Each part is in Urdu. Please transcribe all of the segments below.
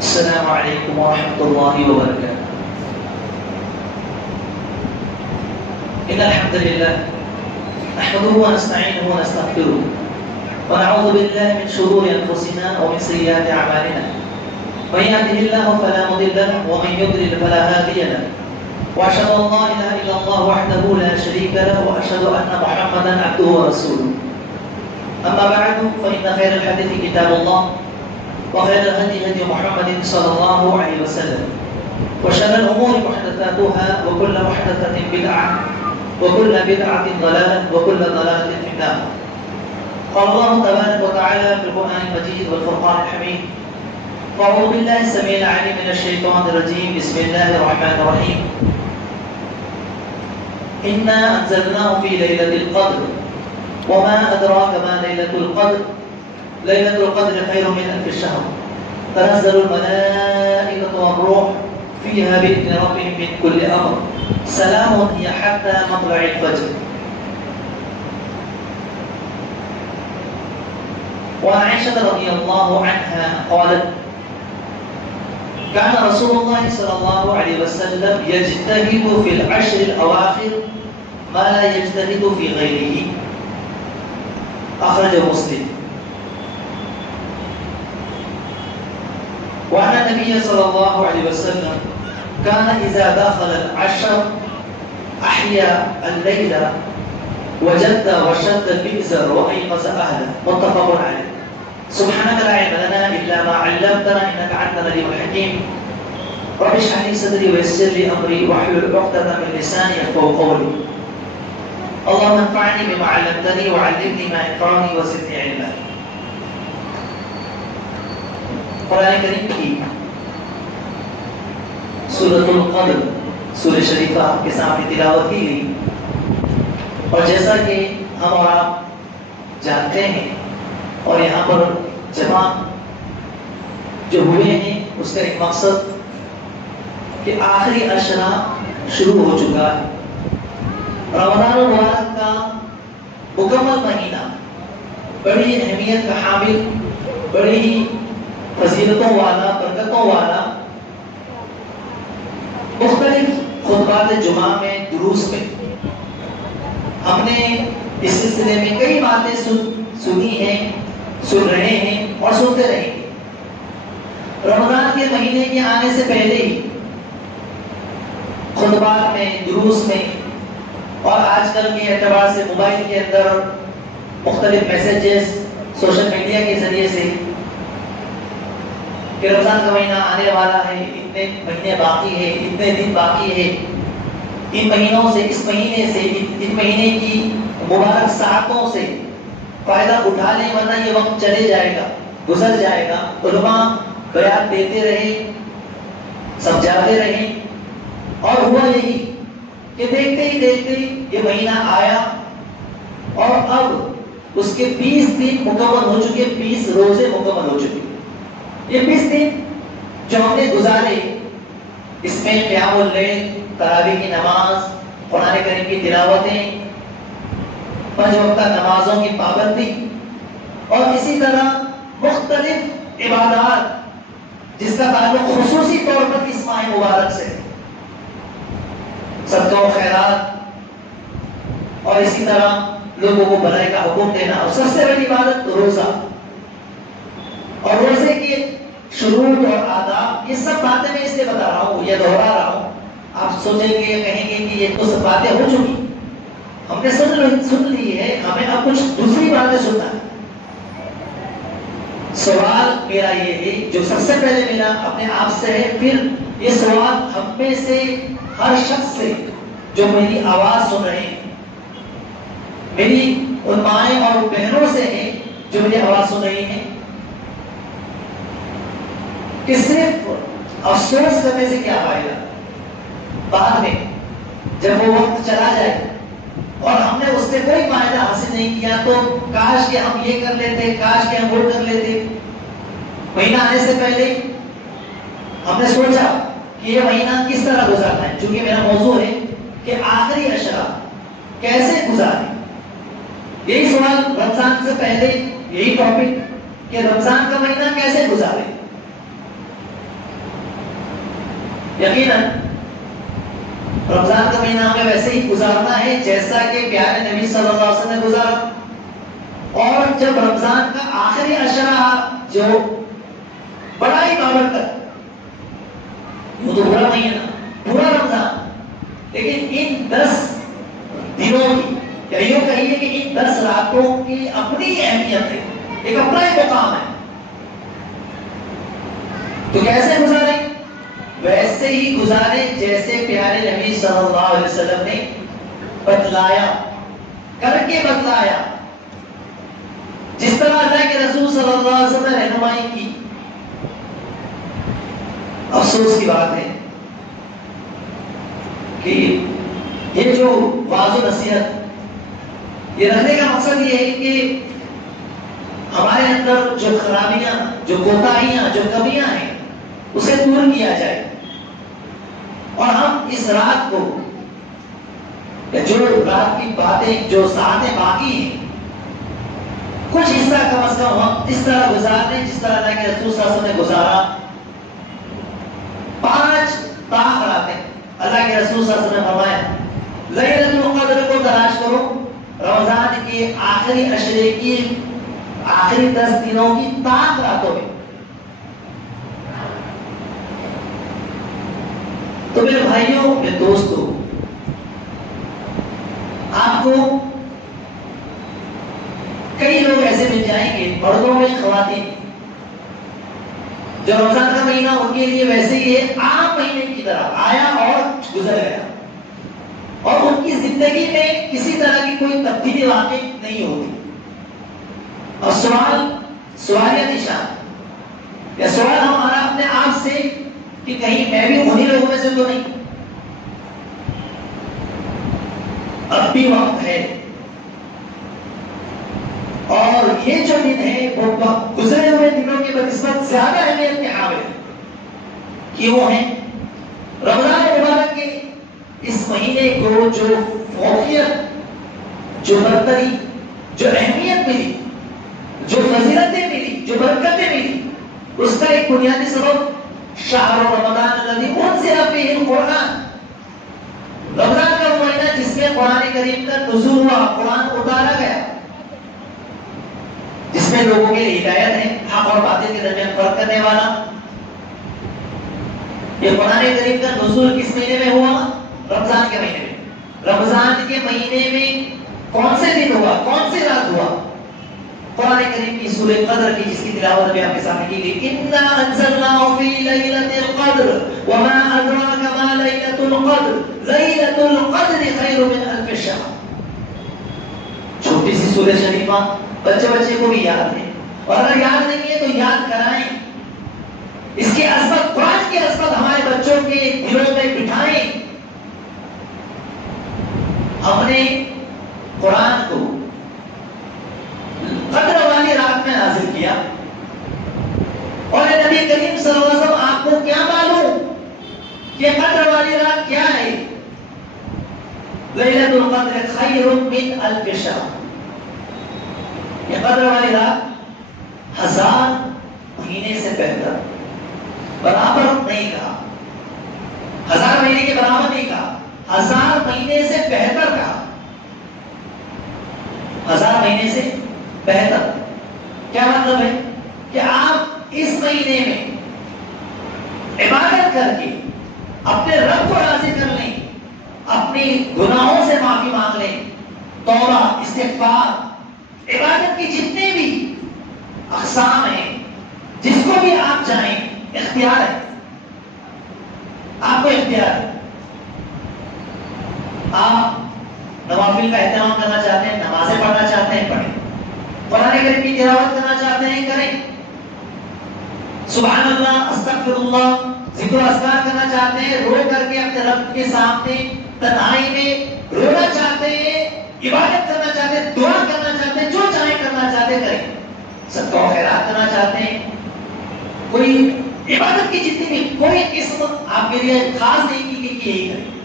السلام عليكم ورحمة الله وبركاته. إن الحمد لله نحمده ونستعينه ونستغفره ونعوذ بالله من شرور أنفسنا ومن سيئات أعمالنا. من يهده الله فلا مضل له ومن يضلل فلا هادي له. وأشهد أن لا إله إلا الله وحده لا شريك له وأشهد أن محمدا عبده ورسوله. أما بعد فإن خير الحديث كتاب الله وخير الهدي هدي محمد صلى الله عليه وسلم وشر الأمور محدثاتها وكل محدثة بدعة وكل بدعة ضلالة وكل ضلالة في النار. قال الله تبارك وتعالى في القرآن المجيد والفرقان الحميد: أعوذ بالله السميع العليم من الشيطان الرجيم. بسم الله الرحمن الرحيم. إنا أنزلناه في ليلة القدر وما أدراك ما ليلة القدر. ليلة القدر خير من ألف شهر. تنزل الملائكة والروح فيها بإذن ربهم من كل أمر. سلام هي حتى مطلع الفجر. وعن عائشة رضي الله عنها قالت: كان رسول الله صلى الله عليه وسلم يجتهد في العشر الأواخر ما لا يجتهد في غيره. أخرجه مسلم. وعن النبي صلى الله عليه وسلم كان إذا دخل العشر أحيا الليل وجد وشد المئزر وأيقظ أهله. متفق عليه. سبحانك لا علم لنا إلا ما علمتنا إنك أنت العليم الحكيم. رب اشرح لي صدري ويسر لي أمري واحلل عقدة من لساني يفقهوا قولي. اللهم انفعني بما علمتني وعلمني ما ينفعني وزدني علما. قرآن کریم کی سورۃ القدر سورہ شریفہ کے سامنے تلاوت کی گئی، اور جیسا کہ ہم اور آپ جانتے ہیں اور یہاں پر جمع جو ہوئے ہیں اس کا ایک مقصد کہ آخری عشرہ شروع ہو چکا ہے. رمضان المبارک کا مکمل مہینہ بڑی اہمیت کا حامل، بڑی فضیلتوں والا، برکتوں والا، مختلف خطبات جمعہ میں، دروس میں ہم نے اس سلسلے میں کئی باتیں سنی ہیں، سن رہے ہیں اور سنتے رہیں گے. رمضان کے مہینے کے آنے سے پہلے ہی خطبات میں، دروس میں اور آج کل کے اعتبار سے موبائل کے اندر مختلف میسیجز سوشل میڈیا کے ذریعے سے کہ رمضان کا مہینہ آنے والا ہے، اتنے مہینے باقی ہے، اتنے دن باقی ہے، ان مہینوں سے، اس مہینے سے، ان مہینے کی مبارک ساعتوں سے فائدہ اٹھا لیں ورنہ یہ وقت چلے جائے گا، گزر جائے گا. علماء بیان دیتے رہے، سمجھاتے رہے، اور ہوا یہی کہ دیکھتے ہی دیکھتے یہ مہینہ آیا اور اب اس کے 20 دن مکمل ہو چکے، 20 روزے مکمل ہو چکے. یہ 20 دن جو ہم نے گزارے، اس میں قیام اللیل، تراویح کی نماز، قرآن کریم کی تلاوتیں، 5 وقتہ نمازوں کی پابندی اور اسی طرح مختلف عبادات جس کا تعلق خصوصی طور پر اس ماہ مبارک سے، صدقہ و خیرات، اور اسی طرح لوگوں کو بھلائی کا حکم دینا، اور سب سے بڑی عبادت روزہ. اور روزے کی شروط اور آداب، یہ سب باتیں میں اس لیے بتا رہا ہوں، یہ دہرا رہا ہوں. آپ سوچیں گے یا کہیں گے کہ یہ تو سب باتیں ہو چکی، ہم نے سن لی ہے، ہمیں اب کچھ دوسری باتیں سننا ہے. سوال میرا یہ ہے، جو سب سے پہلے میرا اپنے آپ سے ہے، پھر یہ سوال ہم میں سے ہر شخص سے جو میری آواز سن رہے ہیں، میری ان مائیں اور بہنوں سے ہیں جو میری آواز سن رہی ہیں، کہ صرف افسوس کرنے سے کیا فائدہ؟ بعد میں جب وہ وقت چلا جائے اور ہم نے اس سے کوئی فائدہ حاصل نہیں کیا تو کاش کہ ہم یہ کر لیتے، کاش کہ ہم وہ کر لیتے. مہینہ آنے سے پہلے ہم نے سوچا کہ یہ مہینہ کس طرح گزارنا ہے. چونکہ میرا موضوع ہے کہ آخری عشرہ کیسے گزارے. یہی سوال رمضان سے پہلے، یہی ٹاپک کہ رمضان کا مہینہ کیسے گزارے. یقیناً رمضان کا مہینہ ہمیں ویسے ہی گزارنا ہے جیسا کہ پیارے نبی صلی اللہ علیہ وسلم نے گزارا. اور جب رمضان کا آخری عشرہ جو بڑا ہی بابرکت، وہ تو پورا مہینہ پورا رمضان، لیکن ان 10 دنوں کی یا یوں کہیے کہ ان 10 راتوں کی اپنی اہمیت ہے، ایک اپنا ہی مقام ہے. تو کیسے گزارے؟ ویسے ہی گزارے جیسے پیارے نبی صلی اللہ علیہ وسلم نے بتلایا، کر کے بتلایا. جس طرح اللہ کے رسول صلی اللہ علیہ وسلم نے رہنمائی کی. افسوس کی بات ہے کہ یہ جو واعظ و نصیحت یہ رہنے کا مقصد یہ ہے کہ ہمارے اندر جو خرابیاں، جو کوتاہیاں، جو کمیاں ہیں اسے دور کیا جائے، اور ہم اس رات کو جو رات کی باتیں، جو ساعتیں باقی ہیں، کچھ حصہ کم از کم ہم اس طرح گزار لیں جس طرح اللہ کے رسول صلی اللہ علیہ وسلم نے گزارا. 5 طاق راتیں اللہ کے رسول صلی اللہ علیہ وسلم نے فرمایا لیلۃ القدر کو تلاش کرو، رمضان کے آخری عشرے کی آخری 10 دنوں کی طاق راتوں میں. تو میرے بھائیوں، میرے دوستوں، آپ کو کئی لوگ ایسے مل جائیں گے، مردوں میں خواتین، جو رمضان کا مہینہ ان کے لیے ویسے ہی ہے عام مہینے کی طرح آیا اور گزر گیا، اور ان کی زندگی میں کسی طرح کی کوئی تبدیلی واقع نہیں ہوتی. اور سوال یا نشان یا سوال ہمارا اپنے آپ سے کہ کہیں میں بھی انہی لوگوں میں سے تو نہیں. اب بھی وقت ہے، اور یہ جو دن ہے وہ گزرے ہوئے دنوں کی بنسبت زیادہ اہمیت کے حامل ہے. کیوں ہیں؟ رمضان مبارک کے اس مہینے کو جو فوقیت، جو برتری، جو اہمیت ملی، جو فضیلتیں ملی، جو برکتیں ملی، اس کا ایک بنیادی سبب شہر رمضان الذی انزل فیہ القرآن، رمضان کا وہ مہینہ جس میں قرآن کریم کا نزول ہوا، قرآن اتارا گیا، جس میں لوگوں کے لیے ہدایت ہے، حق اور باطل کے درمیان فرق کرنے والا. یہ قرآن کریم کا نزول کس مہینے میں ہوا؟ رمضان کے مہینے میں. رمضان کے مہینے میں کون سے دن ہوا، کون سی رات ہوا؟ قرآن کریم کی سورہ قدر کی، جس کی تلاوت بھی آپ کے سامنے کی گئی. انا انزلناہ فی لیلۃ القدر وما ادراک ما لیلۃ القدر لیلۃ القدر خیر من الف شہر. چھوٹی سی سورہ شریفہ بچے کو بھی یاد ہے، اور اگر یاد نہیں ہے تو یاد کرائیں. اس کی عظمت، قرآن کی عظمت ہمارے بچوں کے دلوں میں بٹھائیں. ہم نے قرآن کو قدر والی رات میں نازل کیا، اور نبی کریم صلی اللہ علیہ وسلم آپ کو کیا معلوم کہ قدر والی رات کیا ہے؟ لیلۃ القدر خیر من الف شہر. یہ قدر والی رات 1000 مہینے سے بہتر، برابر نہیں کہا، 1000 مہینے کے برابر نہیں کہا، 1000 مہینے سے بہتر کہا. 1000 مہینے سے بہتر کیا مطلب ہے؟ کہ آپ اس مہینے میں عبادت کر کے اپنے رب کو راضی کر لیں، اپنی گناہوں سے معافی مانگ لیں، توبہ، استغفار، عبادت کی جتنے بھی اقسام ہیں، جس کو بھی آپ چاہیں، اختیار ہے، آپ کو اختیار ہے. آپ نوافل کا اہتمام کرنا چاہتے ہیں، نمازیں پڑھنا چاہتے ہیں، پڑھیں. قرآن کریم کی تلاوت کرنا چاہتے ہیں، کریں. سبحان اللہ، استغفر اللہ، ذکر و اذکار کرنا چاہتے ہیں، رو کر کے اپنے رب کے سامنے تنہائی میں رونا چاہتے ہیں، عبادت کرنا چاہتے ہیں، دعا کرنا چاہتے ہیں، جو چاہیں کرنا چاہتے ہیں کریں. صدقہ و خیرات کرنا چاہتے ہیں، کوئی عبادت کی جتنی بھی کوئی قسم آپ کے لیے خاص نہیں کی کہ یہی کریں.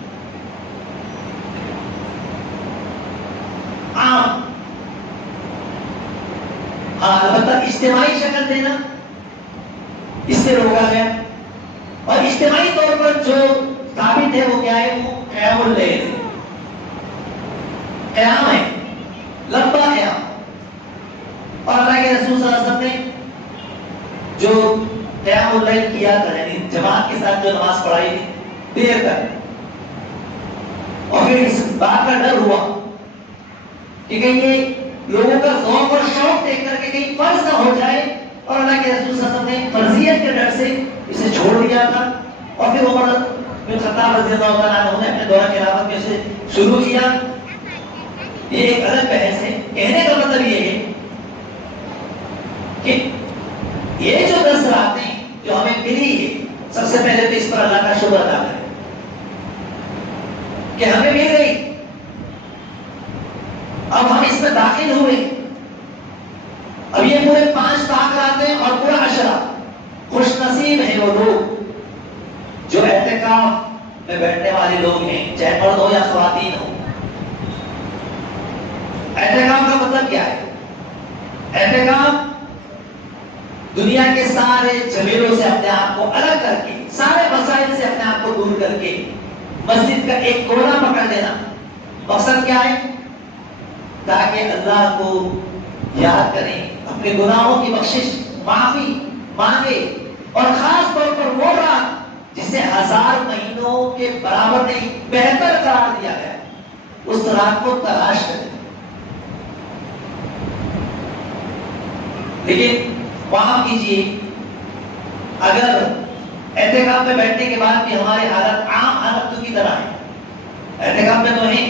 عام، ہاں البتہ اجتماعی شکل دینا اس سے روکا گیا. اور اجتماعی طور پر جو ثابت ہے وہ کیا ہے؟ وہ قیام اللیل ہے، قیام ہے، لمبا قیام. اور اللہ کے رسول صلی اللہ علیہ وسلم نے جو قیام اللیل کیا تھا، یعنی جماعت کے ساتھ جو نماز پڑھائی تھی دیر تک، اور پھر اس بات کا ڈر ہوا کہ کہیں یہ لوگوں کا ذوق اور شوق دیکھ کر کے کہیں فرض نہ ہو جائے، اور اللہ کے رسول صلی اللہ علیہ وسلم نے فرضیت کے ڈر سے اسے چھوڑ دیا تھا. اور پھر عمر بن خطاب رضی اللہ تعالیٰ عنہ نے اپنے دورہ خلافت میں اسے شروع کیا. یہ ایک الگ بحث ہے. کہنے کا مطلب یہ ہے کہ یہ جو 10 راتیں جو ہمیں ملی ہے، سب سے پہلے تو اس پر اللہ کا شکر ادا کریں کہ ہمیں مل گئی. اب ہم اس میں داخل ہوئے. اب یہ پورے 5 پاک راتیں اور پورا عشرہ، خوش نصیب ہیں وہ لوگ جو اعتکاف میں بیٹھنے والے لوگ ہیں، چاہے مرد ہو یا خواتین ہو. اعتکاف کا مطلب کیا ہے؟ اعتکاف دنیا کے سارے جھمیلوں سے اپنے آپ کو الگ کر کے، سارے مسائل سے اپنے آپ کو دور کر کے مسجد کا ایک کونا پکڑ لینا. مقصد کیا ہے؟ تاکہ اللہ کو یاد کریں، اپنے گناہوں کی بخشش، معافی مانگے. اور خاص طور پر وہ رات جسے 1000 مہینوں کے برابر نہیں، بہتر قرار دیا گیا، اس رات کو تلاش کریں. لیکن معاف کیجیے، اگر اعتکاف میں بیٹھنے کے بعد بھی ہماری حالت عام حالتوں کی طرح ہے، اعتکاف میں تو ہیں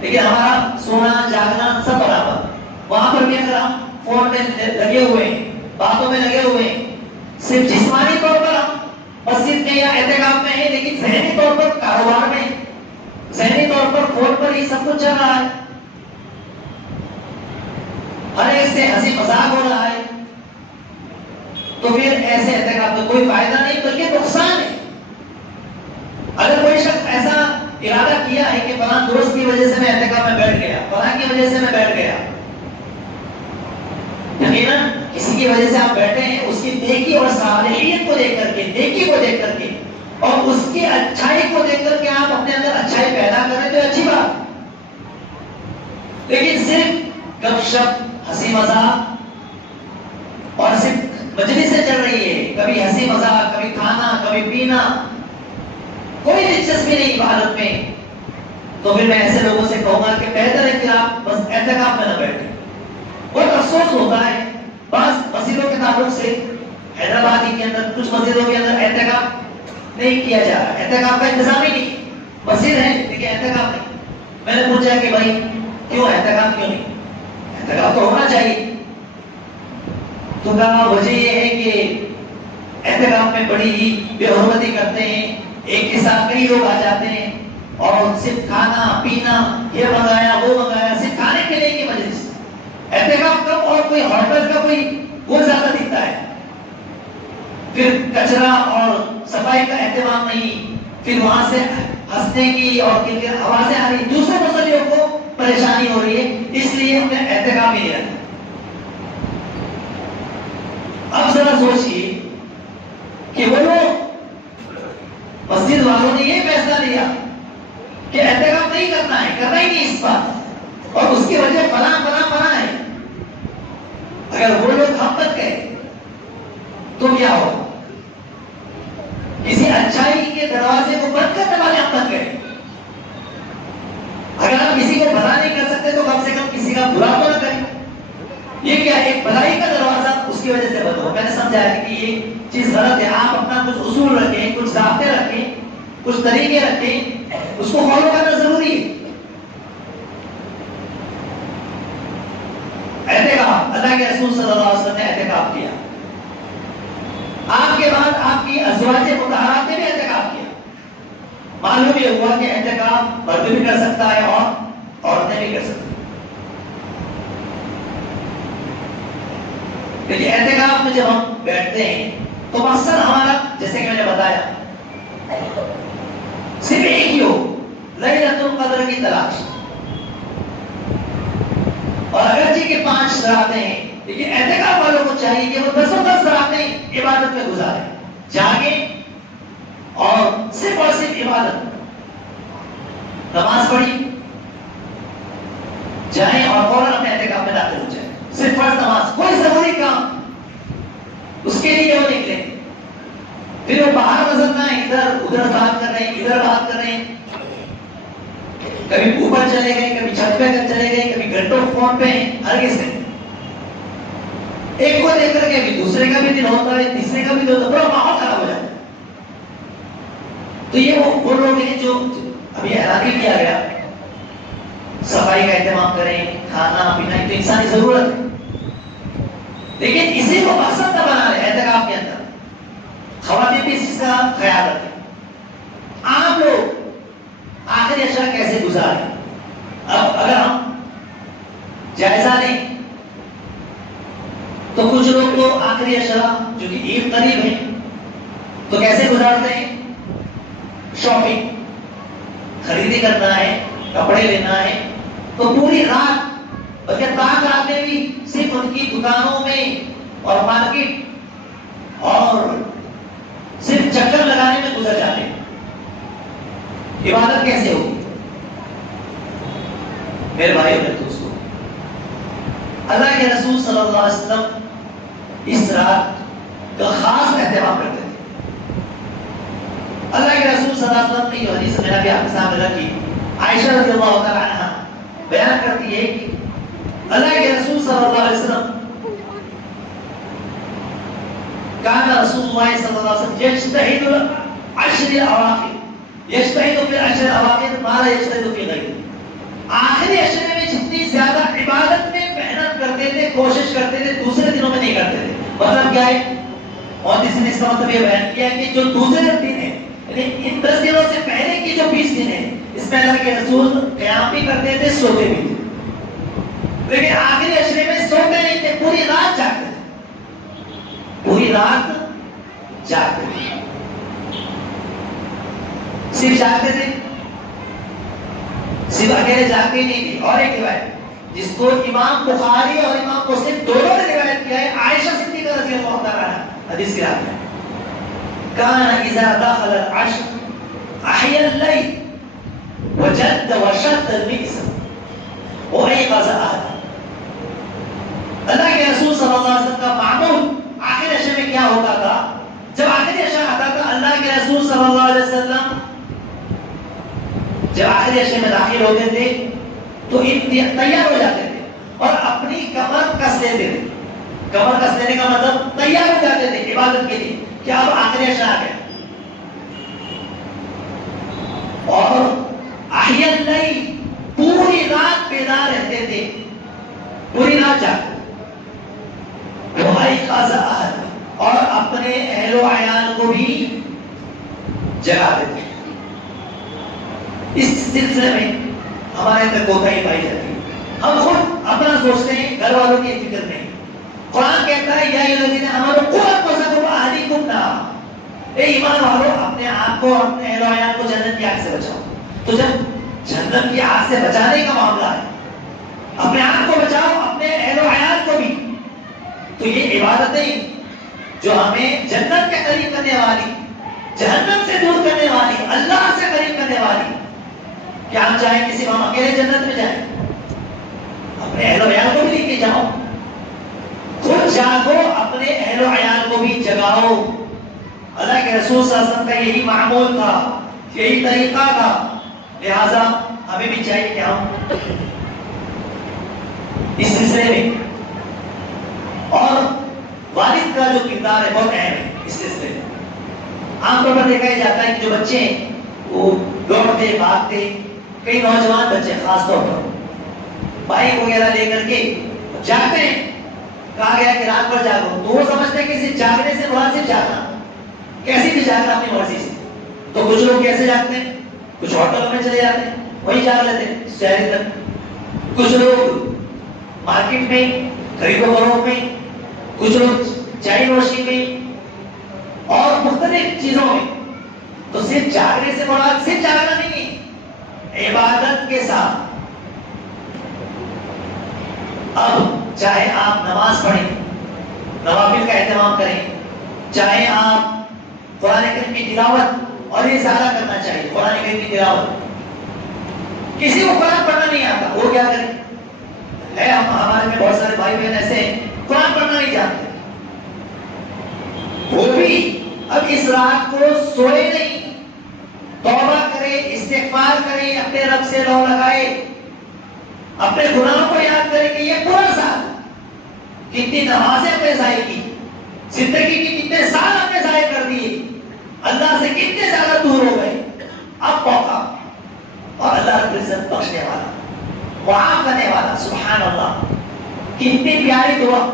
لیکن ہمارا سونا جاگنا سب برابر، وہاں پر بھی اگر ہم فون میں لگے ہوئے ہیں، باتوں میں لگے ہوئے ہیں، صرف جسمانی طور پر ہم مسجد میں یا اعتکاف میں ہیں، لیکن ذہنی طور پر کاروبار میں، ذہنی طور پر فون پر ہی سب کچھ چل رہا ہے، ہر ایک سے ہنسی مذاق ہو رہا ہے، تو پھر ایسے اعتکاف میں کوئی فائدہ نہیں بلکہ نقصان ہے. اگر کوئی شخص ایسا ارادہ کیا ہے کہ فلاں دوست کی وجہ سے میں اعتکاف میں بیٹھ گیا، فلاں کی وجہ سے میں بیٹھ گیا، یقیناً کسی کی وجہ سے آپ بیٹھے ہیں، اس کی نیکی اور صالحیت کو دیکھ کر کے، نیکی کو دیکھ کر کے، اور اس کی اچھائی کو دیکھ کر کے آپ اپنے اندر اچھائی پیدا کریں تو اچھی بات. لیکن صرف گپ شپ، ہنسی مذاق، اور صرف مجلسیں چل رہی ہے، کبھی ہنسی مذاق، کبھی کھانا، کبھی پینا، کوئی دلچسپی نہیں عبادت میں، تو پھر میں ایسے لوگوں سے کہوں گا کہ بہتر ہے کہ آپ بس اعتکاف میں نہ بیٹھیں. بہت افسوس ہوتا ہے بعض مسجدوں کے تعلق سے، حیدرآباد کے اندر کچھ مسجدوں کے اندر اعتکاف نہیں کیا جا رہا، اعتکاف کا انتظام ہی نہیں. مسجد ہے لیکن اعتکاف نہیں. میں نے پوچھا کہ بھائی کیوں اعتکاف کیوں نہیں؟ اعتکاف تو ہونا چاہیے. تو کہا وجہ یہ ہے کہ اعتکاف میں بڑی ہی بے حرمتی کرتے ہیں، ایک کے ساتھ کئی لوگ آ جاتے ہیں اور صرف کھانا پینا، یہ منگایا وہ منگایا، صرف کھانے پینے کی وجہ سے. اعتکاف کا اور کوئی ہوٹل کا کوئی وہ زیادہ دکھتا ہے. پھر کچرا اور صفائی کا اہتمام نہیں، پھر وہاں سے ہنسنے کی اور آوازیں آ رہی، دوسرے مسئلوں کو پریشانی ہو رہی ہے، اس لیے ہم نے احتکام ہی لیا تھا. اب ذرا سوچئے کہ وہ مسجد والوں نے یہ فیصلہ لیا کہ احتکام نہیں کرنا ہے، کرنا ہی نہیں اس بات، اور اس کی وجہ فلاں فلاں فلاں ہے. اگر وہ لوگ ہم تک گئے تو کیا ہو؟ کسی اچھائی کے دروازے کو بند کرنے والے ہم تک گئے. اگر آپ کسی کو بھلا نہیں کر سکتے تو کم سے کم کسی کا برا تو نہ کریں. یہ کیا ایک بھلائی کا دروازہ اس کی وجہ سے بند ہو. میں نے سمجھایا کہ یہ چیز غلط ہے. آپ اپنا کچھ اصول رکھیں، کچھ ضابطے رکھیں، کچھ طریقے رکھیں، اس کو فالو کرنا ضروری ہے. اعتکاف، اللہ کے رسول صلی اللہ علیہ وسلم نے اعتکاف کیا. آپ کے بعد آپ کی ازواج مطہرات نے بھی اعتکاف کیا. معلوم یہ ہوا کہ اعتکاف مرد بھی کر سکتا ہے اور عورتیں بھی کر سکتی. لیکن اعتکاف میں جب ہم بیٹھتے ہیں تو مقصد ہمارا جیسے کہ میں نے بتایا صرف ایک ہی ہو، لیلۃ القدر کی تلاش. اور اگرچہ کہ 5 راتیں ہیں لیکن اعتکاف والوں کو چاہیے کہ وہ 10 راتیں عبادت میں گزاریں، جاگیں صرف اور صرف عبادت. نماز پڑھی جائیں اور فوراً اپنے اعتکاف میں داخل ہو جائیں. صرف فرض نماز، کوئی ضروری کام اس کے لیے وہ نکلے. پھر وہ باہر نظر نہ آئے، ادھر ادھر بات کر رہے ہیں، ادھر بات کر رہے ہیں، کبھی اوپر چلے گئے، کبھی چھت پہ چلے گئے، کبھی گھنٹوں فون پہ ہیں. ہرگز نہیں. ایک کو دیکھ کر کے بھی دوسرے کا بھی دل ہوتا ہے، تیسرے کا بھی دل ہوتا ہے، پورا ماحول خراب ہو جاتا ہے. تو یہ وہ لوگ ہیں جو ابھی اعلان بھی کیا گیا صفائی کا اہتمام کریں، کھانا پینا تو انسانی ضرورت ہے، لیکن اسی کو مقصد نہ بنا لیں. اعتکاف کے اندر خواتین بھی اس چیز کا خیال رکھیں. عام لوگ آخری عشرہ کیسے گزاریں؟ اب اگر ہم جائزہ لیں تو کچھ لوگ تو آخری عشرہ جو کہ عید قریب ہے تو کیسے گزارتے ہیں؟ شاپنگ، خریدی کرنا ہے، کپڑے لینا ہے، تو پوری رات بلکہ تاک رات میں بھی صرف ان کی دکانوں میں اور مارکیٹ اور صرف چکر لگانے میں گزر جاتے ہیں. عبادت کیسے ہوگی؟ میرے بھائی اور دوستو، اللہ کے رسول صلی اللہ علیہ وسلم اس رات کا خاص اہتمام کرتے تھے. اللہ کے رسول صلی اللہ علیہ وسلم کی حدیث میں بھی آپ کے سامنے رکھی. عائشہ رضی اللہ تعالی عنہا بیان کرتی ہے کہ اللہ کے رسول صلی اللہ علیہ وسلم كان رسول الله صلى الله عليه وسلم يجتهد العشر الاواخر، يجتهد في العشر الاواخر ما لا يجتهد في غيره. آخری عشرے میں جتنی زیادہ عبادت میں محنت کرتے تھے، کوشش کرتے تھے، دوسرے دنوں میں نہیں کرتے تھے. مطلب کیا ہے؟ اور اس نے اس کا مطلب یہ بیان کیا ہے کہ جو دوسرے دن ہیں، یعنی ان 10 دنوں سے پہلے کی جو 20 دن ہیں، اس میں اللہ کے رسول قیام بھی کرتے تھے، سوتے بھی تھے. لیکن آخری عشرے میں سوتے نہیں تھے، پوری رات جاگتے تھے، پوری رات جاگتے تھے. صرف جاگتے تھے، صرف اکیلے جاگتے ہی نہیں تھے. اور ایک روایت جس کو امام بخاری اور امام مسلم دونوں نے روایت کیا ہے، عائشہ صدیقہ رضی اللہ تعالی عنہا حدیث کی روایت ہے، كان اذا دخل العشر احيا الليل وجد وشد المئزر وايقظ اهله. اللہ کے رسول صلی اللہ علیہ وسلم کا معمول آخر عشرے میں کیا ہوتا تھا؟ جب آخری عشرہ آتا تھا، اللہ کے رسول صلی اللہ علیہ وسلم جب آخری عشرے میں داخل ہوتے تھے تو تیار ہو جاتے تھے اور اپنی کمر کس لیتے تھے. کمر کس لینے کا مطلب تیار ہو جاتے تھے عبادت کے لیے کہ اب آخری عشرہ آ گیا. اور احیا اللیل، پوری رات بیدار رہتے تھے، پوری رات جاگتے. اور اپنے اہل و عیال کو بھی جگاتے تھے. اس سلسلے میں ہمارے اندر کوتاہی پائی جاتی ہے. ہم خود اپنا سوچتے ہیں، گھر والوں کی فکر نہیں. قرآن کہتا ہے یا الذین آمنوا قوا انفسکم واہلیکم نارا، اے ایمان والو اپنے آپ کو، اپنے اہل و عیال کو جہنم کی آگ سے بچاؤ. تو جب جہنم کی آگ سے بچانے کا معاملہ ہے، اپنے آپ کو بچاؤ، اپنے اہل و عیال کو بھی. تو یہ عبادتیں جو ہمیں جنت کے قریب کرنے والی، جہنم سے دور کرنے والی، اللہ سے قریب کرنے والی، کیا ہم چاہیں کسی ہم اکیلے جنت میں جائیں؟ اپنے اہل و عیال کو بھی لے کے جاؤ، خود جاگو، اپنے اہل و عیال کو بھی جگاؤ. اللہ کے رسول صلی اللہ علیہ وسلم کا یہی معمول تھا، یہی طریقہ تھا. لہذا ہمیں بھی چاہیے کہ ہم اس سلسلے میں، اور والد کا جو کردار ہے بہت اہم ہے اس سلسلے میں. عام طور پر دیکھا جاتا ہے کہ جو بچے ہیں وہ دوڑتے بھاگتے، کئی نوجوان بچے خاص طور پر بائک وغیرہ لے کر کے جاگتے ہیں. کہا گیا کہ رات بھر جاگو، تو وہ سمجھتے ہیں کہ صرف جاگنے سے مراد صرف جاگنا، کیسے بھی جاگنا اپنی مرضی سے. تو کچھ لوگ کیسے جاگتے ہیں؟ کچھ ہوٹلوں میں چلے جاتے ہیں، وہی جاگ لیتے ہیں شہر تک. کچھ لوگ مارکیٹ میں، خرید و فروخت میں، کچھ لوگ چائے نوشی میں اور مختلف چیزوں میں. تو صرف جاگنے سے مراد صرف جاگنا نہیں، عبادت کے ساتھ. اب چاہے آپ نماز پڑھیں، نوافل کا اہتمام کریں، چاہے آپ قرآن کریم کی تلاوت اور یہ زیادہ کرنا چاہیے قرآن کریم کی تلاوت. کسی کو قرآن پڑھنا نہیں آتا وہ کیا کرے؟ ہمارے میں بہت سارے بھائی بہن ایسے ہیں قرآن پڑھنا نہیں جانتے. وہ بھی اب اس رات کو سوئے نہیں، توبہ کرے، استغفار کرے، اپنے رب سے لو لگائے، اپنے گناہوں کو یاد کرے کہ یہ پورا سال کتنی نمازیں ہم نے ضائع کی، زندگی کی کتنے سال ہم نے ضائع کر دیے، اللہ سے کتنے زیادہ دور ہو گئے. اب موقع، اور اللہ رب العزت بخشنے والا، معاف کرنے والا. سبحان اللہ، کتنی پیاری دعا.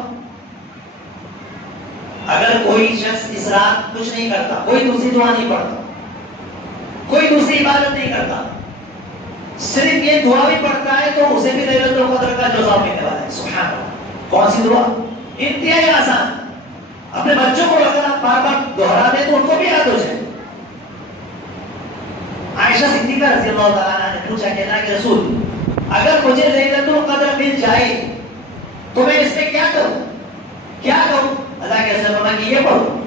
اگر کوئی شخص اس رات کچھ نہیں کرتا، کوئی دوسری دعا نہیں پڑھتا، کوئی دوسری عبادت نہیں کرتا، صرف یہ دعا بھی پڑھتا ہے تو اسے بھی لیلۃ القدر کا جزا ملنے والا ہے. سبحان اللہ. کون سی دعا؟ انتہائی آسان. اپنے بچوں کو اگر آپ بار بار دوہرا دیں تو ان کو بھی یاد ہو جائے. عائشہ صدیقہ رضی اللہ تعالیٰ عنہ نے پوچھا کہ اللہ کے رسول، اگر مجھے لیلۃ القدر مل جائے تو میں اس میں کیا کروں؟ کیا کروں؟ اللہ کے رسول نے یہ پڑھو،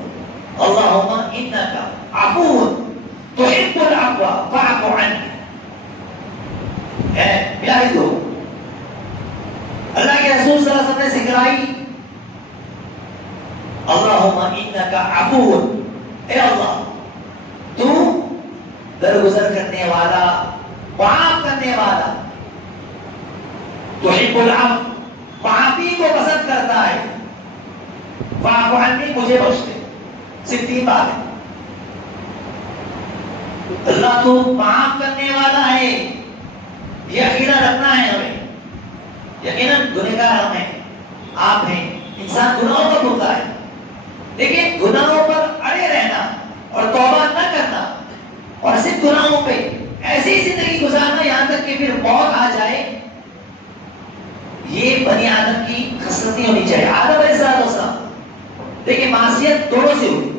اللہم انک عفو تحب العفو فاعف عنی. پیاری دو اللہ کے رسول صلی اللہ علیہ وسلم نے سکھلائی. اللہم انک عفو، اے اللہ تو درگزر کرنے والا، معاف کرنے والا، تحب العفو، معافی کو پسند کرتا ہے، فاعف عنی، مجھے بخش دے. صرف تین بات ہے. اللہ تو معاف کرنے والا ہے، یہ عقیدہ رکھنا ہے ہمیں. یقیناً گنہگار ہم ہیں، آپ ہیں، انسان گناہوں پر ہوتا ہے، لیکن گناہوں پر اڑے رہنا اور توبہ نہ کرنا اور صرف گناہوں پہ ایسی زندگی گزارنا یہاں تک کہ پھر موت آ جائے، یہ بنی آدم کی خصلت نہیں ہونی چاہیے. آدم علیہ السلام، لیکن معصیت دونوں سے ہوئی،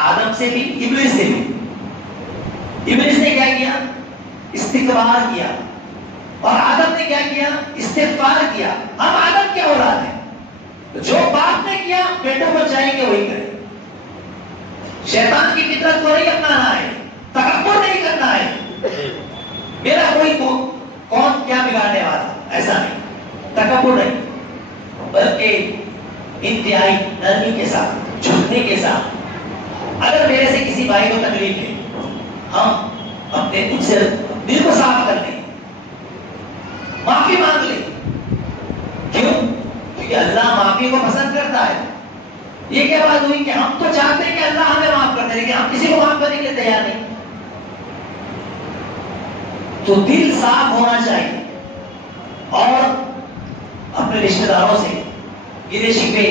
آدم سے بھی، ابلیس سے بھی. ابلیس نے کیا کیا؟ استکبار کیا، اور آدم نے کیا کیا؟ استغفار کیا. ہم آدم کے اولاد ہیں، جو باپ نے کیا بیٹوں کو چاہیے کہ وہی کرے. شیطان کی فطرت کو نہیں اپنانا ہے، تکبر نہیں کرنا ہے، میرا کوئی کون کیا بگاڑنے والا، ایسا نہیں. تکبر نہیں، بلکہ انتہائی نرمی کے ساتھ، جھکنے کے ساتھ. اگر میرے سے کسی بھائی کو تکلیف ہے، ہم اپنے ان سے دل کو صاف کر لیں، معافی مانگ لیں. کیوں؟ کیونکہ اللہ معافی کو پسند کرتا ہے. یہ کیا بات ہوئی کہ ہم تو چاہتے ہیں کہ اللہ ہمیں معاف کر دے، لیکن ہم کسی کو معاف کرنے کے لیے تیار نہیں. تو دل صاف ہونا چاہیے، اور اپنے رشتہ داروں سے گلے شکوے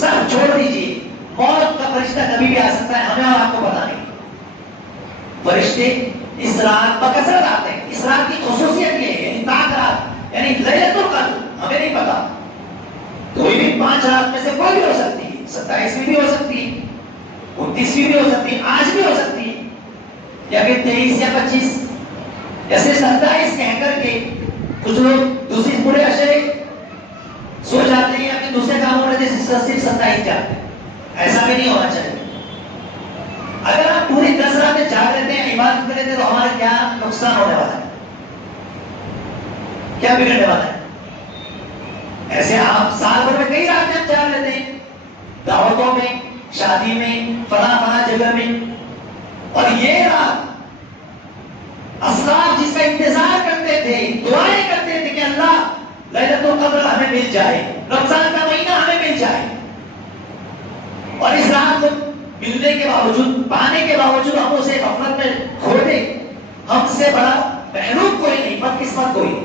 سب چھوڑ دیجیے. موت کا فرشتہ کبھی بھی آ سکتا ہے، ہمیں اور آپ کو پتا نہیں. فرشتے اس رات بکثرت آتے ہیں. اس رات کی خصوصیت یہ ہے، یعنی طاق رات، یعنی لیلۃ القدر، ہمیں نہیں پتا، کوئی بھی 5 رات میں سے کوئی بھی ہو سکتی ہے. 27ویں بھی ہو سکتی ہے، 29ویں بھی ہو سکتی ہے، آج بھی ہو سکتی ہے، یا پھر 23 یا 25. ایسے 27 کہہ کر کے کچھ لوگ دوسری پورے عشرے سو جاتے ہیں، یا پھر دوسرے کاموں میں صرف 27 جاتے ہیں. ایسا بھی نہیں ہونا چاہیے. اگر آپ پوری 10 راتیں جاگ لیتے ہیں، عبادت کر لیتے ہیں، تو ہمارا کیا نقصان ہونے والا ہے، کیا بگڑنے والا ہے؟ ایسے آپ سال بھر میں کئی راتیں جاگ لیتے ہیں، دعوتوں میں، شادی میں، فلاں جگہ میں. اور یہ رات اسلاف جس کا انتظار کرتے تھے، دعائیں کرتے تھے کہ اللہ لیلۃ القدر ہمیں مل جائے، رمضان کا مہینہ ہمیں مل جائے. اور اس رات کو ملنے کے باوجود، پانے کے باوجود ہم اسے غفلت میں کھو دیں، ہم سے بڑا محروم کوئی نہیں، بدقسمت کوئی نہیں.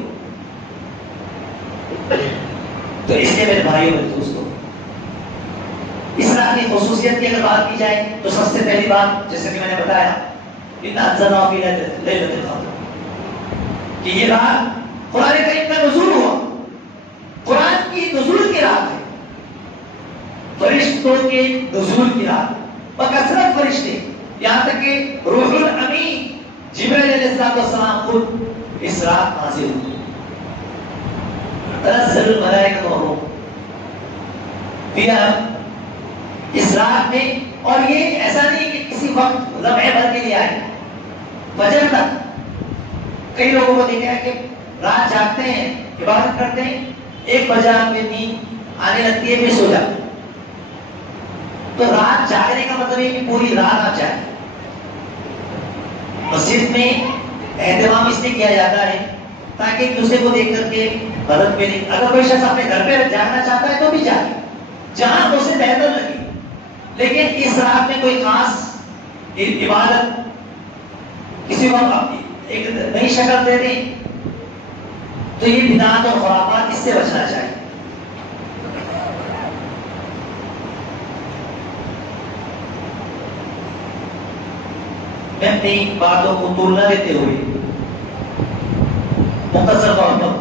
تو اس لیے میرے بھائیوں اور دوستوں، اس رات کی خصوصیت کی اگر بات کی جائے تو سب سے پہلی بات، جیسے کہ میں نے بتایا، اِنَّا أَنزَلْنَاهُ فِي لَيْلَةِ الْقَدْرِ، کہ یہ رات قرآن کریم کا نزول ہوا، قرآن کی نزول کی رات ہے، فرشتوں کے نزول کی رات. بکثرت فرشتے، یہاں تک کہ روح الامین جبرائیل علیہ السلام خود اس رات نازل ہوئے. تنزل الملائکۃ والروح فیہا، اس رات میں اور یہ ایسا نہیں کہ کسی وقت لمحے بھر کے لیے آئے، فجر تک کئی لوگوں کو دیکھا ہے کہ رات جاگتے ہیں، عبادت کرتے ہیں، 1 بجے پھر نیند آنے لگتی ہے، پھر سو جاتے ہیں۔ تو رات جاگنے کا مطلب یہ کہ پوری رات آپ جائیں۔ مسجد میں اہتمام اس لیے کیا جاتا ہے تاکہ ایک دوسرے کو دیکھ کر کے مدد ملے۔ اگر کوئی شخص اپنے گھر پہ جاگنا چاہتا ہے تو بھی جاگے، جہاں اسے بہتر لگے، لیکن اس رات میں کوئی خاص عبادت کسی کو ایک نئی شکل دے دیں تو یہ بدعات اور خرافات، اس سے بچنا چاہیے۔ میں اپنی باتوں کو طول نہ دیتے ہوئے مختصر طور پر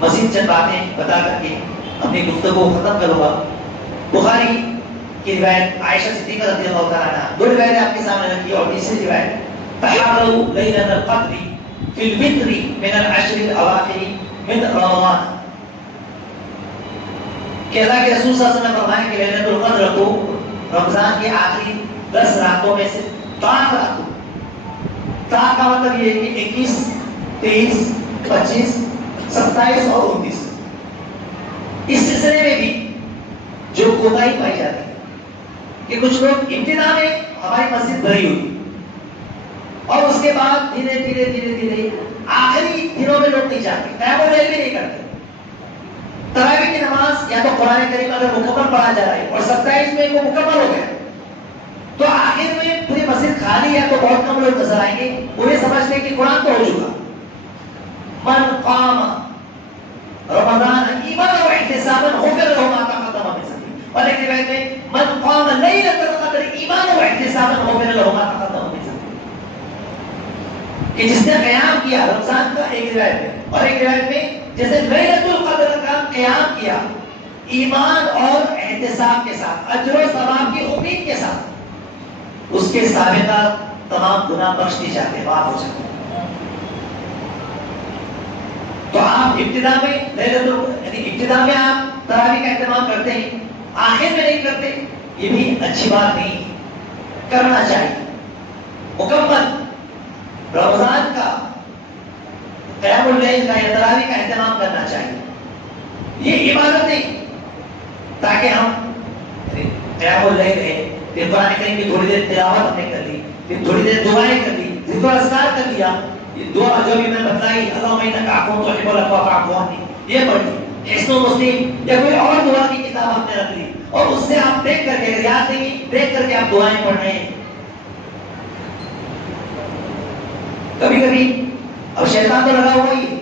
مزید چند باتیں بتا کر کے اپنی گفتگو کو ختم کروں گا۔ بخاری کی روایت عائشہ صدیقہ رضی اللہ تعالیٰ عنہا، 2 روایتیں آپ کے سامنے رکھی، اور تیسری روایت تحروا لیلۃ القدر فی الوتر من العشر الاواخر من رمضان، کہ اللہ کے رسول صلی اللہ علیہ وسلم نے فرمایا کہ لیلۃ القدر کو رمضان کے آخری 10 راتوں میں سے 5 راتوں، کا مطلب یہ ہے کہ 21، 23، 25، 27 اور 29، اس سلسلے میں بھی جو کوتاہی پائی جاتی ہے کہ کچھ لوگ ابتدا میں ہماری مسجد بھری ہوئی اور اس کے بعد دھیرے دھیرے دھیرے دھیرے آخری دنوں میں لوگ نہیں جاتے، قیام اللیل بھی نہیں کرتے۔ تراویح کی نماز یا تو قرآن کریم اگر مکمل پڑھا جا رہا ہے اور 27 میں وہ مکمل ہو گیا تو آخر میں پوری مسجد خالی ہے تو بہت کم لوگ نظر آئیں گے، وہ یہ سمجھتے ہیں کہ قرآن تو ہو چکا۔ من قام رمضان ایمانا واحتسابا غفر له ما تقدم من ذنبه، اور ایک روایت میں من قام لیلۃ القدر ایمانا واحتسابا غفر له ما تقدم من ذنبه، کہ جس نے قیام کیا رمضان کا، ایک روایت میں، اور ایک روایت میں جیسے لیلۃ القدر کا قیام کیا ایمان اور احتساب کے ساتھ، اجر و ثواب کی امید کے ساتھ، اس کے سابقہ تمام گناہ بخش دی جاتے ہیں، معاف ہو جاتے ہیں۔ تو آپ ابتدا میں یعنی ابتدا میں آپ تراویح کا اہتمام کرتے ہیں، آخر میں نہیں کرتے، یہ بھی اچھی بات نہیں، کرنا چاہیے۔ مکمل رمضان کا قیام اللیل کا یا تراویح کا اہتمام کرنا چاہیے، یہ عبادت نہیں تاکہ ہم قیام اللیل ہے، پھر قرآن کریم کی تھوڑی دیر تلاوت ہم نے کر لی، پھر تھوڑی دیر دعائیں کر لی، ذکر و اذکار کر لیا، یہ دعا جو بھی میں بتلائی اللہم انک عفو تحب العفو فاعف عنی، یہ پڑھ لی، حسن مسلم یا کوئی اور دعا کی کتاب آپ نے رکھ لی، اور اس سے آپ دیکھ کر کے یاد نہیں دیکھ کر کے آپ دعائیں پڑھ رہے ہیں۔ کبھی کبھی اب شیطان تو لگا ہوا ہی ہے،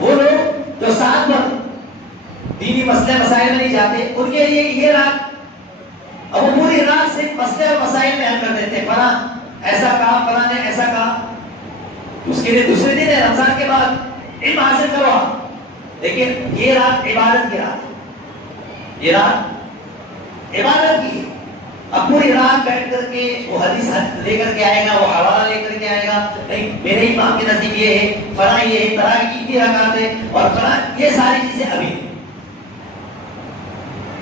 وہ لوگ جو ساتھ پر دینی مسئلے مسائل میں نہیں جاتے، ان کے لیے یہ رات، اب وہ پوری رات سے مسئلے اور مسائل میں حل کر دیتے، فلاں ایسا کہا، فلاں نے ایسا کہا، اس کے لیے دوسرے دن ہے رمضان کے بعد علم حاصل کرو آپ، لیکن یہ رات عبادت کی رات ہے، یہ رات عبادت کی ہے۔ اب پوری رات بیٹھ کر کے وہ حدیث لے کر کے آئے گا، وہ حوالہ لے کر کے آئے گا، نہیں میرے امام کے نزدیک یہ ہے، فلاں یہ ہے، تراویح کی اتنی رکعت ہے، اور فلاں، یہ ساری چیزیں ابھی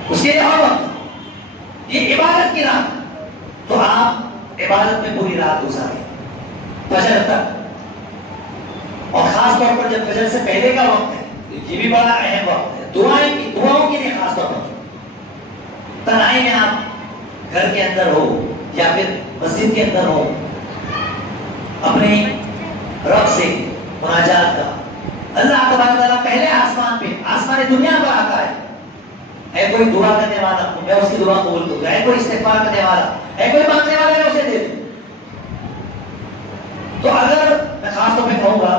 اس کے لیے اور وقت، یہ عبادت کی رات، تو آپ عبادت میں پوری رات گزاریں فجر تک، اور خاص طور پر جب فجر سے پہلے کا وقت ہے، یہ بھی بڑا اہم وقت ہے، دعاؤں کے لیے خاص طور پر تنہائی میں آپ گھر کے اندر ہو یا پھر مسجد کے اندر ہو، اپنے رب سے مناجات کا، اللہ تبارک و تعالیٰ پہلے آسمان پہ، آسمان دنیا پر آتا ہے کوئی دعا کرنے والا میں اس کی دعا قبول کروں، ہے کوئی استغفار کرنے والا، ہے کوئی مانگنے والا، میں اسے دے دوں۔ تو اگر میں خاص طور پہ کہوں گا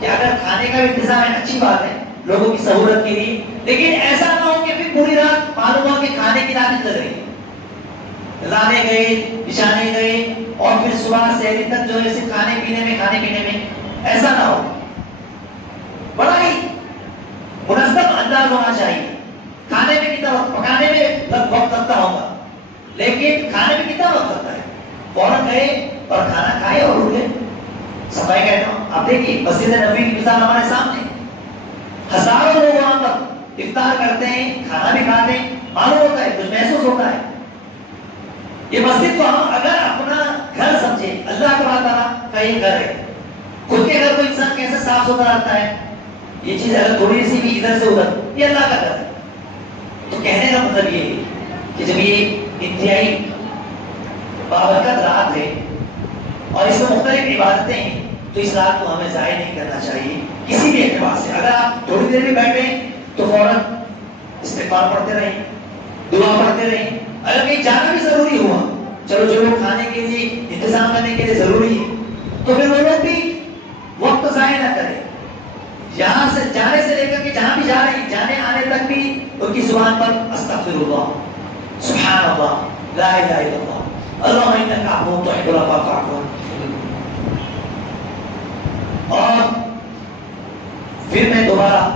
کہ اگر کھانے کا بھی انتظام ہے، اچھی بات ہے لوگوں کی سہولت کے لیے، لیکن ایسا نہ ہو کہ پھر پوری رات معلوم ہو کہ کھانے کی رات لگ رہی ہے، لانے گئے، بچھانے گئے، اور پھر صبح سے تک جو ہے صرف کھانے پینے میں، ایسا نہ ہو۔ بڑا ہی منظم انداز ہونا چاہیے، کھانے میں کتنا وقت، پکانے میں وقت لگتا ہوگا، لیکن کھانے میں کتنا وقت لگتا ہے، فوراً گئے اور کھانا کھائے اور اٹھ گئے۔ صفائی کا آپ دیکھیے مسجد نبوی کی مثال ہمارے سامنے، ہزاروں لوگ وہاں پر افطار کرتے ہیں، کھانا بھی کھاتے ہیں، معلوم ہوتا ہے، کچھ محسوس ہوتا ہے. یہ مسجد کو ہم اگر اپنا گھر سمجھے، اللہ تعالیٰ کا یہ گھر ہے. خود کے گھر کو انسان کیسے صاف ستھرا رکھتا ہے؟ یہ چیز اگر تھوڑی سی بھی ادھر سے ادھر، یہ اللہ کا گھر ہے. تو کہنے کا مطلب یہ ہے کہ جب یہ انتہائی بابرکت رات ہے اور اس میں مختلف عبادتیں ہیں، تو اس رات کو ہمیں ضائع نہیں کرنا چاہیے کسی بھی اعتبار سے. اگر آپ تھوڑی دیر بھی بیٹھے تو فوراً استغفار پڑھتے رہیں، دعا پڑھتے رہیں. اگر کہیں جانا بھی ضروری ہوا، چلو جو لوگ کھانے کے لیے انتظام کرنے کے لیے ضروری ہے، تو پھر وہ لوگ بھی وقت ضائع نہ کریں. یہاں سے جانے سے لے کر کے جہاں بھی جا رہے ہیں، جانے آنے تک بھی ان کی زبان پر استغفر اللہ، سبحان اللہ، لا الہ الا اللہ، اللہم انک عفو تحب العفو فاعف عني. اور پھر میں دوبارہ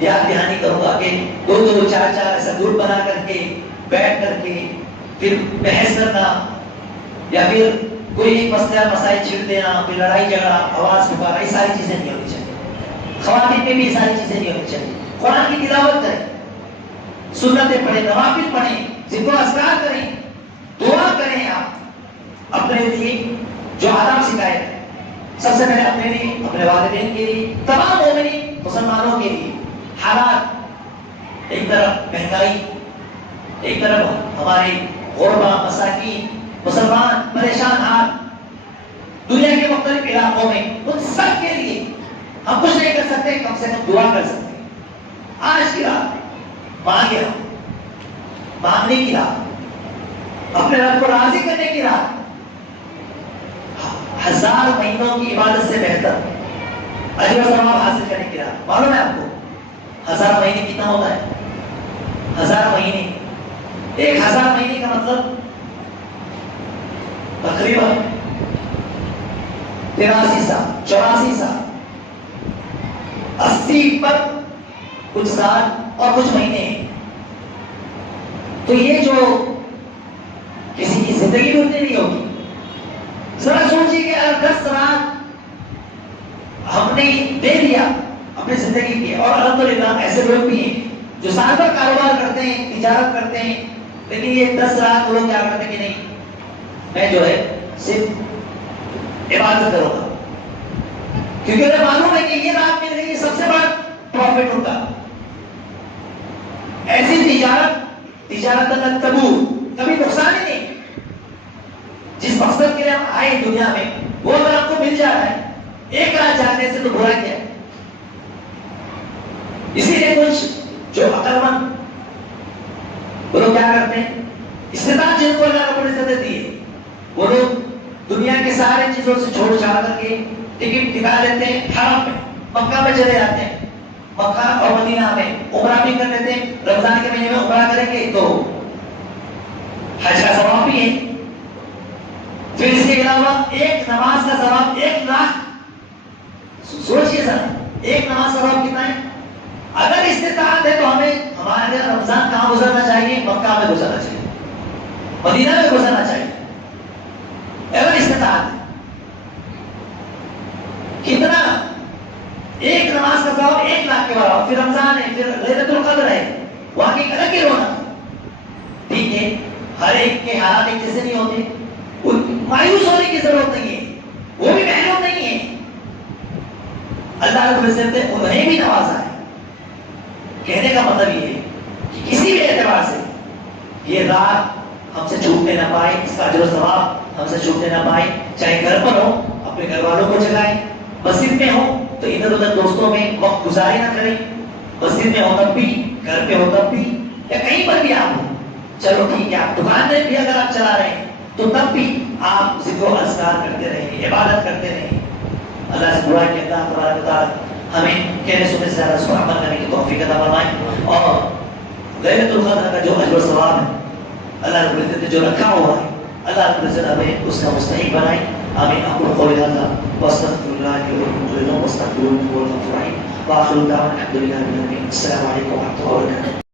یاد دہانی کروں گا کہ دو دو چار چار ایسا گروپ بنا کر کے بیٹھ کر کے پھر بحث کرنا یا پھر کوئی مسئلہ مسائل چھڑ دینا، پھر لڑائی جھگڑا، آواز پکارا، یہ ساری چیزیں نہیں ہونی چاہیے. خواتین میں بھی یہ ساری چیزیں نہیں ہونی چاہیے. قرآن کی تلاوت کریں، سنتیں پڑھیں، نوافل پڑھیں، ذکر و اذکار کریں، دعا کریں. آپ اپنے لیے جو آداب سکھائے، سب سے پہلے اپنے لیے، اپنے والدین کے لیے، تمام مومنین مسلمانوں کے لیے. حالات ایک طرف مہنگائی، ایک طرف ہمارے غربا مساکین مسلمان پریشان حال دنیا کے مختلف علاقوں میں، ان سب کے لیے ہم کچھ نہیں کر سکتے، کم سے کم دعا کر سکتے ہیں. آج کی رات مانگے، مانگنے کی رات، اپنے رب کو راضی کرنے کی رات، 1000 مہینوں کی عبادت سے بہتر اجر و ثواب حاصل کرنے کی رات. معلوم ہے آپ کو 1000 مہینے کتنا ہوتا ہے؟ 1000 مہینے، 1000 مہینے کا مطلب تقریباً 83 سال، 84 سال، 80 پر کچھ سال اور کچھ مہینے ہیں. تو یہ جو کسی کی زندگی میں اتنی نہیں ہوگی. ذرا سوچیے کہ اگر 10 رات ہم نے دے دیا اپنی زندگی کے، اور الحمدللہ ایسے لوگ بھی ہیں جو سال بھر کاروبار کرتے ہیں، تجارت کرتے ہیں، لیکن یہ 10 رات لوگ کیا کرتے ہیں کہ نہیں، میں جو ہے صرف عبادت کروں گا، کیونکہ انہیں معلوم ہے کہ یہ رات مل رہی ہے، سب سے بڑا پروفٹ ہوگا. ایسی تجارت نہ تبو، کبھی نقصان ہی نہیں. جس مقصد کے لیے ہم آئے دنیا میں، وہ اگر آپ کو مل جا رہا ہے ایک رات جانے سے، تو برا کیا ہے؟ اسی لیے کچھ جو عقل مند وہ لوگ کیا کرتے ہیں، استطاعت جن کو اللہ رب العزت دی ہے، وہ لوگ دنیا کے سارے چیزوں سے چھوڑ چھاڑ کر کے ٹکٹ نکال لیتے ہیں، حرم میں مکہ میں چلے جاتے ہیں. مکہ اور مدینہ میں عمرہ بھی کر لیتے ہیں. رمضان کے مہینے میں عمرہ کریں گے تو حج کا ثواب بھی ہے. پھر اس کے علاوہ ایک نماز کا ثواب 1 لاکھ. سوچئے سر، ایک نماز کا ثواب کتنا ہے؟ اگر استطاعت ہے تو ہمیں ہمارے رمضان کہاں گزرنا چاہیے؟ مکہ میں گزرنا چاہیے، مدینہ میں گزرنا چاہیے. اگر استطاعت کتنا؟ ایک نماز کا ثواب 1 لاکھ کے برابر. پھر رمضان ہے، پھر لیلۃ القدر ہے، وہاں کی الگ ہی رونا. ٹھیک ہے، ہر ایک کے حالات ایک جیسے نہیں ہوتے، مایوس ہونے کی ضرورت نہیں ہے، وہ بھی محروم نہیں ہے. اللہ رب العزت نے انہیں بھی نوازا ہے. کہنے کا مطلب یہ ہے کہ کسی بھی اعتبار سے یہ رات ہم سے چھوٹنے نہ پائے، اس کا اجر و ثواب ہم سے چھوٹنے نہ پائے. چاہے گھر پر ہو اپنے گھر والوں کو جگائیں، مسجد میں ہو تو ادھر ادھر دوستوں میں وقت گزاری نہ کریں. مسجد میں ہو تب بھی، گھر پہ ہو تب بھی، یا کہیں پر بھی آپ ہو. چلو ٹھیک ہے، آپ دکان میں بھی اگر آپ چلا رہے ہیں تو تب بھی آپ ذکر و اذکار کرتے رہیں، عبادت کرتے رہیں. اللہ سے دعا کہ اللہ تبارک و تعالی ہمیں کہنے سننے سے زیادہ اس کو عمل کرنے کی توفیق عطا فرمائے. اور لیلۃ القدر کا جو اجر و ثواب ہے اللہ رب العزت نے جو رکھا ہوا ہے، اللہ رب العزت ہمیں اس کا مستحق بنائے. آمین. اقول قولی ھذا واستغفر اللہ لي ولكم واستغفروه هو الغفور الرحيم. واخر دعوانا الحمد لله رب العالمين. السلام عليكم ورحمة الله وبركاته.